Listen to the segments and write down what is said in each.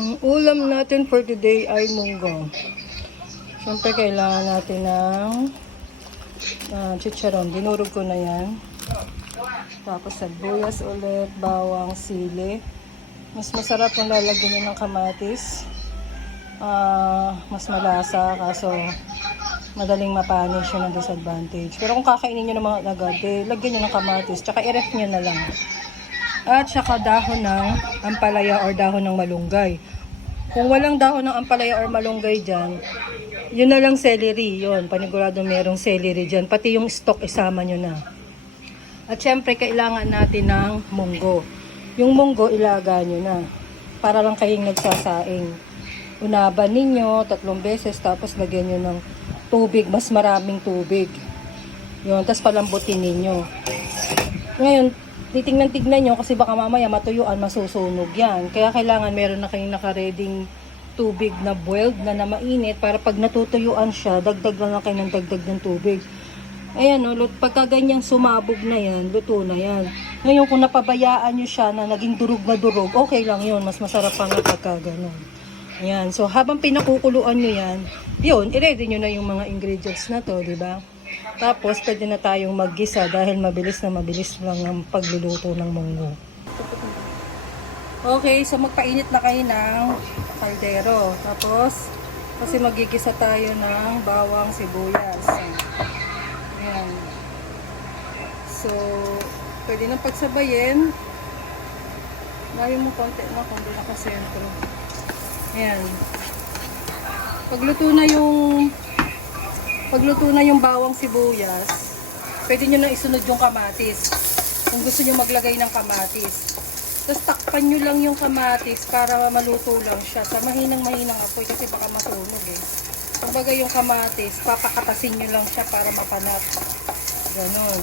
Ang ulam natin for today ay munggo. Siyempre kailangan natin ng chicharon. Dinurog ko na yan. Tapos sibuyas ulit, bawang, sili. Mas masarap kung lalagyan nyo ng kamatis. Mas malasa, kaso madaling mapanis yun ang disadvantage. Pero kung kakainin nyo ng mga agad, lagyan nyo ng kamatis. Tsaka i-ref nyo na lang. At saka dahon ng ampalaya or dahon ng malunggay. Kung walang dahon ng ampalaya or malunggay dyan, yun na lang celery. Yun, panigurado merong celery dyan. Pati yung stock isama nyo na. At syempre, kailangan natin ng munggo. Yung munggo, ilaga nyo na. Para lang kayong nagsasaing. Unaban ninyo 3 beses, tapos lagyan nyo ng tubig. Mas maraming tubig. Yun, tapos palambutin ninyo. Ngayon, titingnan nyo kasi baka mamaya matuyuan, masusunog yan. Kaya kailangan meron na kayong nakareding tubig na boiled na mainit para pag natutuyuan siya, dagdag lang kayo ng dagdag ng tubig. Ayan o, pagka ganyang sumabog na yan, luto na yan. Ngayon kung napabayaan nyo siya na naging durog na durog, okay lang yun, mas masarap pa nga pagka ganun. Ayan, so habang pinakukuluan nyo yan, yun, i-ready nyo na yung mga ingredients na to, diba? Tapos, pwede na tayong maggisa dahil mabilis lang ang pagluluto ng munggo. Okay, so magpainit na kayo ng kaldero. Tapos, kasi magigisa tayo ng bawang, sibuyas. Ayan. So, pwede na pagsabayin. Layo mo konti na kung doon nakasentro. Ayan. Pagluto na yung bawang sibuyas, pwede nyo na isunod yung kamatis. Kung gusto nyo maglagay ng kamatis. Tapos takpan nyo lang yung kamatis para maluto lang siya. Sa mahinang apoy kasi baka masunog eh. Kumbaga yung kamatis, papakatasin nyo lang siya para mapanat. Ganon.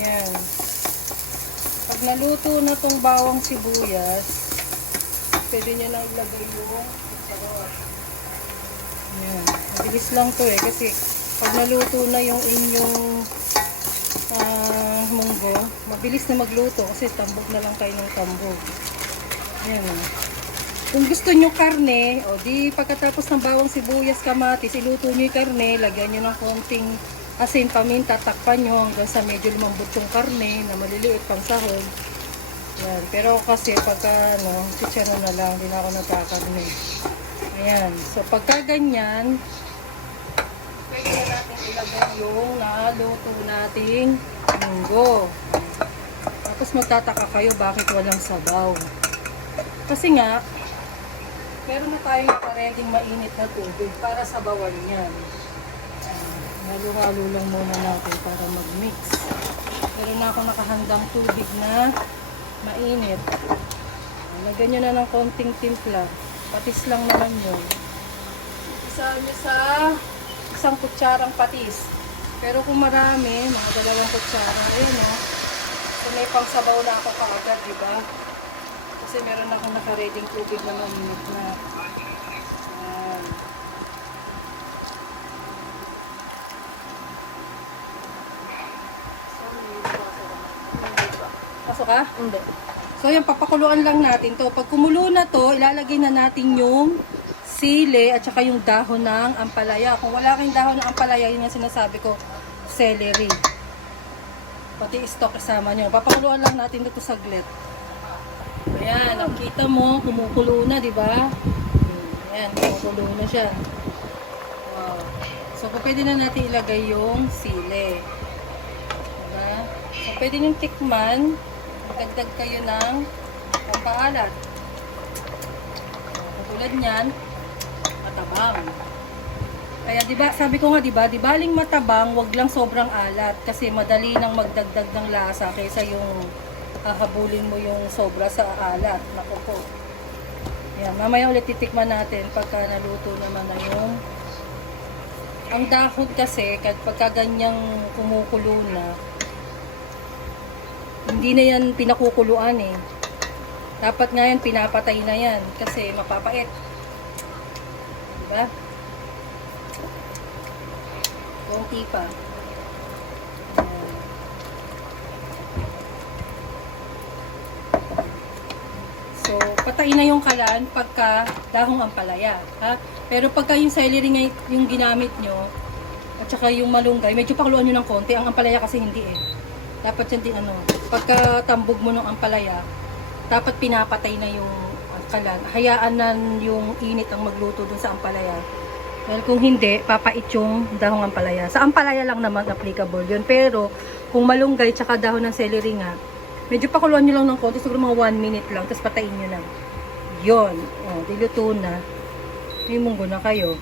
Ayan. Pag naluto na tong bawang sibuyas, pwede nyo na ilagay yung chicharon. Ayan. Mabilis lang to eh. Kasi pag naluto na yung inyong munggo, mabilis na magluto kasi tambok na lang kayo ng tambok. Ayan o. Kung gusto nyo karne, o di pagkatapos ng bawang sibuyas, kamatis, iluto nyo yung karne, lagyan nyo ng konting asin, paminta, takpan nyo hanggang sa medyo lumambot yung karne na maliliit pang sahog. Ayan. Pero kasi pagka chicharon na lang, hindi na ako nagkakarne. Ayan. So, pagka ganyan, pwede na natin ilagay yung naluto nating munggo. Tapos magtataka kayo bakit walang sabaw. Kasi nga, meron na tayong nakareding mainit na tubig para sabawan yan. Halo-halo lang muna natin para mag-mix. Meron na ako nakahandang tubig na mainit. Lagyan nyo na ng konting timpla. Patis lang naman yun. Isa nyo sa 1 kutsarang patis. Pero kung marami, mga 2 kutsara, ayun o. So may pangsabaw na ako kaagad, diba? Kasi meron akong nakareding tubig na mainit na. Ayan. Pasok ka? Hindi. So, yung papakuluan lang natin to. Pag kumulo na to, ilalagay na natin yung sili at saka yung dahon ng ampalaya. Kung wala kayong dahon ng ampalaya, yun yung sinasabi ko, celery. Pati stock kasama nyo. Papakuluan lang natin dito saglit. Ayan, nakita mo, kumukulo na, di ba? Ayan, kumukulo na siya. Wow. So, pwede na natin ilagay yung sili. Diba? So, pwede nyo tikman. Magdagdag kayo ng pampaalat. Katulad niyan, matabang. Kaya diba, sabi ko nga diba, di baling matabang, wag lang sobrang alat kasi madali nang magdagdag ng lasa kaysa yung hahabulin mo yung sobra sa alat. Naku po. Yan, mamaya ulit titikman natin pagka naluto naman na yung ang dahon kasi pagka ganyang kumukulo na, hindi na yan pinakukuluan eh. Dapat nga yan, pinapatay na yan. Kasi mapapait. Diba? Konti pa. So, So, patayin na yung kalan pagka dahong ampalaya. Ha? Pero pagka yung celery nga yung ginamit nyo, at saka yung malunggay, medyo pakuluan nyo ng konti. Ang ampalaya kasi hindi eh. Dapat yan din pagka tambog mo ng ampalaya, dapat pinapatay na yung kalan. Hayaan na yung init ang magluto dun sa ampalaya. Dahil kung hindi, papait yung dahong ampalaya. Sa ampalaya lang naman applicable yun. Pero, kung malunggay tsaka dahon ng celery nga, medyo pakuluan nyo lang ng konti, siguro mga 1 minute lang, tapos patayin nyo na. Yun. O, diluto na. May munggo na kayo.